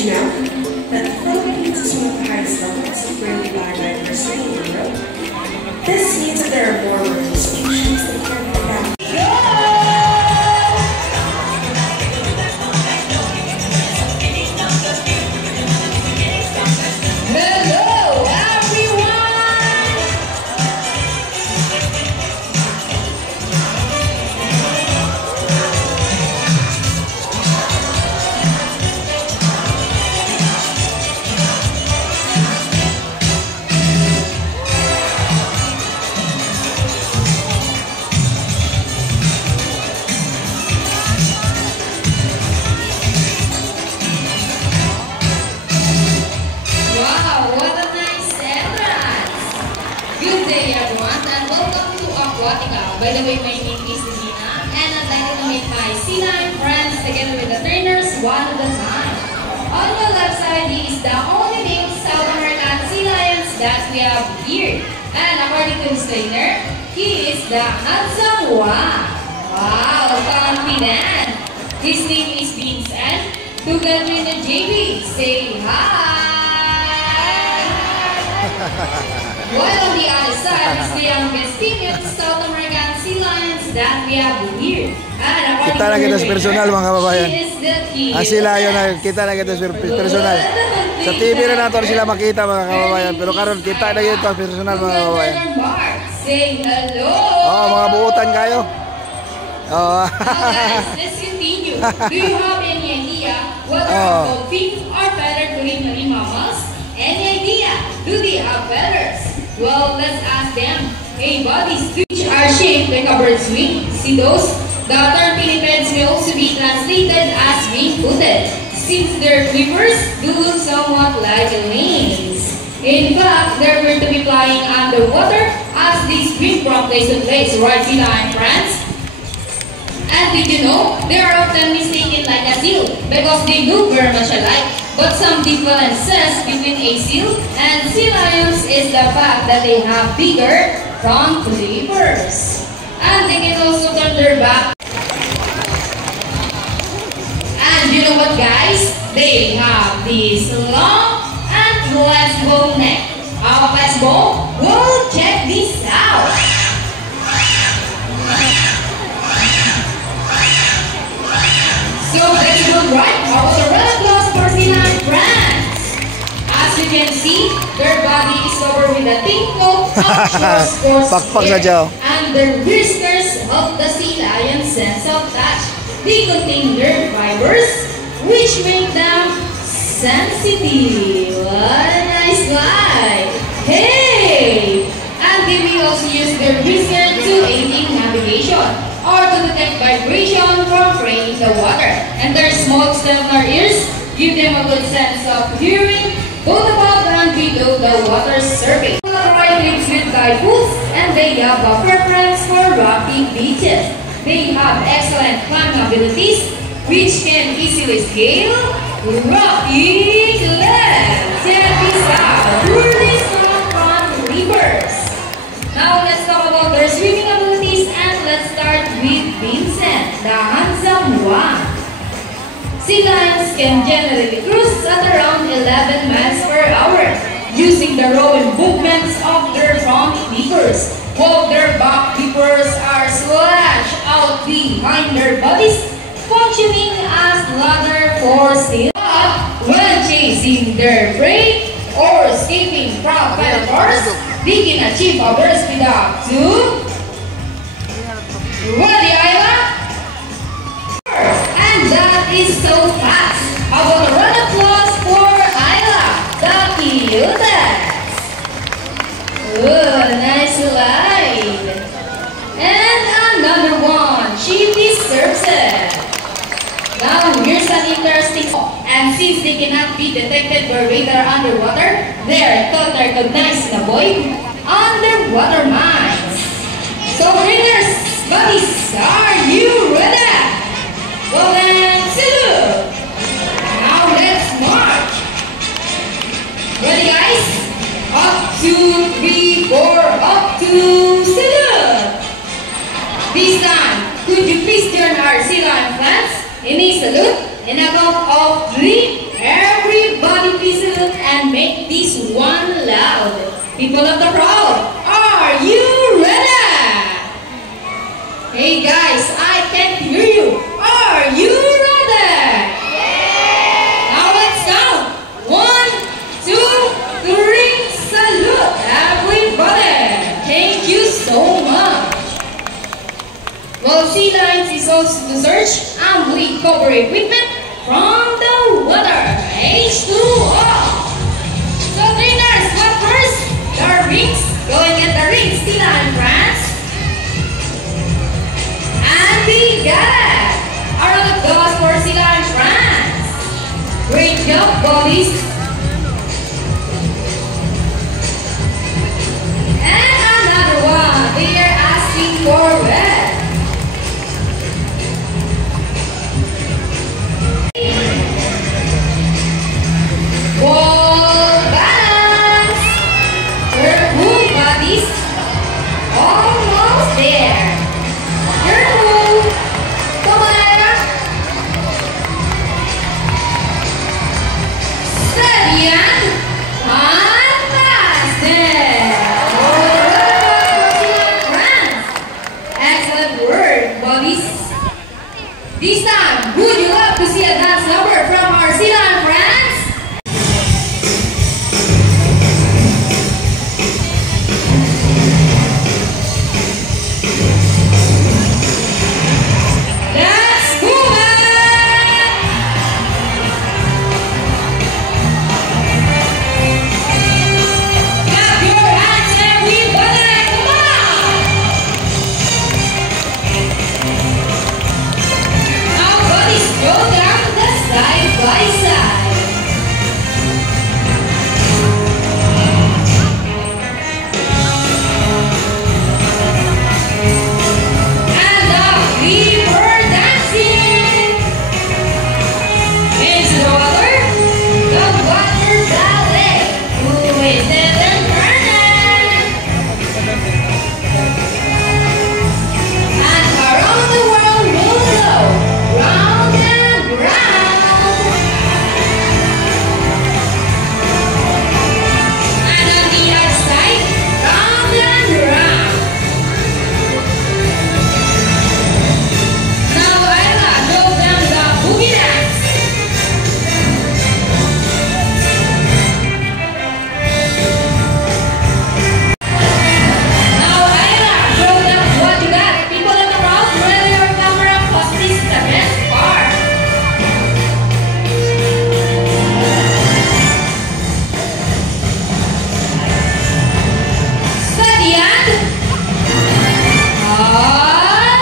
you know that the Philippines is one of the highest levels of marine biodiversity in the world? This means that there are more marine species that can be found. By the way, my name is Gina, and I'd like to meet my sea lion friends together with the trainers one at a time. On the left side, he is the only named South American sea lions that we have here. And according to his trainer, he is the handsome one. Wow, confident. His name is Vincent. Together with the JB, say hi. While on the other side is the youngest female South American sea lions that we have here. Kita na kita sa personal mga kababayan. Sila yun na kita na kita sa personal. Sa TV rin nato sila makita mga kababayan. Pero karon kita na kita sa personal mga kababayan. Say hello. Oh, mga buutan kayo. Oh. Guys, let's continue. Do you have any idea what are dolphins or feathered marine mammals? Any idea? Do they have feathers? Well, let's ask them. Hey, bodies which are shaped like a bird's wing. See those? The term pinnipeds may also be translated as wing-footed, since their flippers do look somewhat like wings. In fact, they're meant to be flying underwater as they swim from place to place, right, sea lion friends? And did you know, they are often mistaken like a seal because they look very much alike. But some differences between a seal and sea lions is the fact that they have bigger front flippers. And they can also turn their back. And you know what, guys? They have this long and flexible neck. How flexible? Well, check this out. So flexible, right? How was a round of applause for sea lion friends? As you can see, their body is covered with a thin coat of coarse hair, and their whiskers help the sea lion's sense of touch. They contain nerve fibers, which make them sensitive. What a nice slide! Hey! And they may also use their whiskers to aid in navigation or to detect vibration from prey in the water. And their small stellar ears give them a good sense of hearing both above and below the water's surface. Right lives with guideposts, and they have a preference for rocky beaches. They have excellent climbing abilities, which can easily scale rocky cliffs. Check this out, really strong front flippers. Now let's talk about their swimming abilities, and let's start with Vincent, the handsome one. Sea lions can generally cruise at around 11 miles per hour using the rowing movements of their front flippers, while their back flippers are slashed out behind their bodies, functioning as ladder for sail. When chasing their prey or escaping from predators, they can achieve a burst speed up to Ready, Ayla? And that is so fast. How about a round of applause for Ayla, the cutest? Oh, nice slide. And another one. She deserves it. Now, here's an interesting spot. And since they cannot be detected by radar underwater, they are thought to recognize the void underwater mines. So, ringers, buddies, are you ready? Well then, salute! Now let's march! Ready, guys? Up, 2, 3, 4, up to salute! This time, could you please join our sea lion friends in a salute? In a count of 3, every People of the crowd, are you ready? Hey guys, I can't hear you. Are you ready? Now let's count. 1, 2, 3, salute everybody. Thank you so much. Well, Sea Lions is also to search and recovery equipment from the water. H2O. So trainers, what first? The rings. Going at the rings, Sea Lion France. And we got a round of applause for Sea Lion France. Great job, boys. And another one. They are asking for red. Wall balance. Careful, buddies. Almost there. Careful. Come on. Steady and fantastic. Excellent work, buddies. This time, would you love to see a dance number from our Sea Lion friends? Let's move it! Clap your hands, everybody! Come on! Now, buddies, go down the side by side. And now we were dancing into the water ballet. Who is it and burning? And around the world we'll go, round and round. And on the other side, round and round. Now Ella, show them the boogie dance. Now Ella, show them what you got. People in the crowd, ready your camera, cause this is the best part. Steady and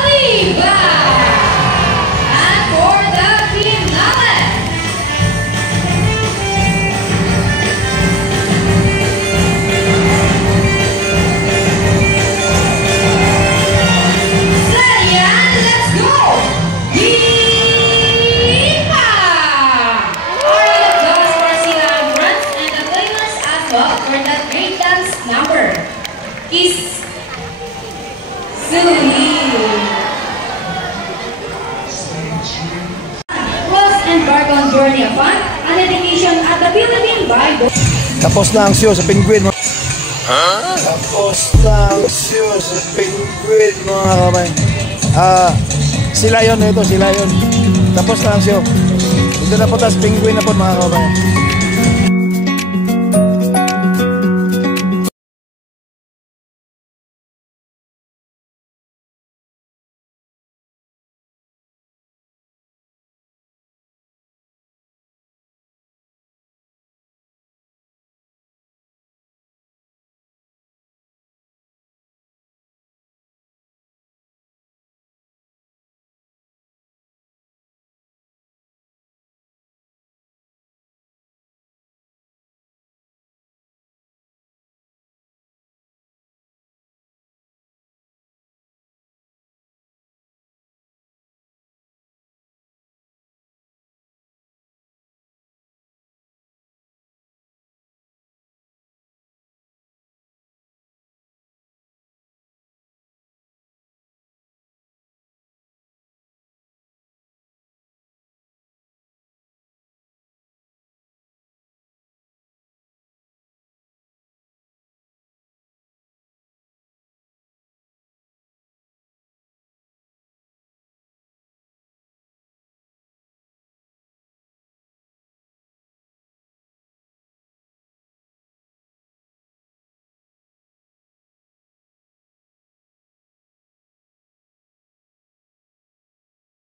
arriba. And for the finale. Steady and let's go. Yeehaw! Alright, applause for Sea Lion friends and the players as well for that great dance number. Kiss Let's embark on journey of fun and education at the Philippine Bible. Tapos na ang show sa Penguin. Tapos na ang show sa Penguin, mga kabayan. Sila yun, ito, sila yun. Tapos na ang show. Ito na po, tas Penguin na po, mga kabayan.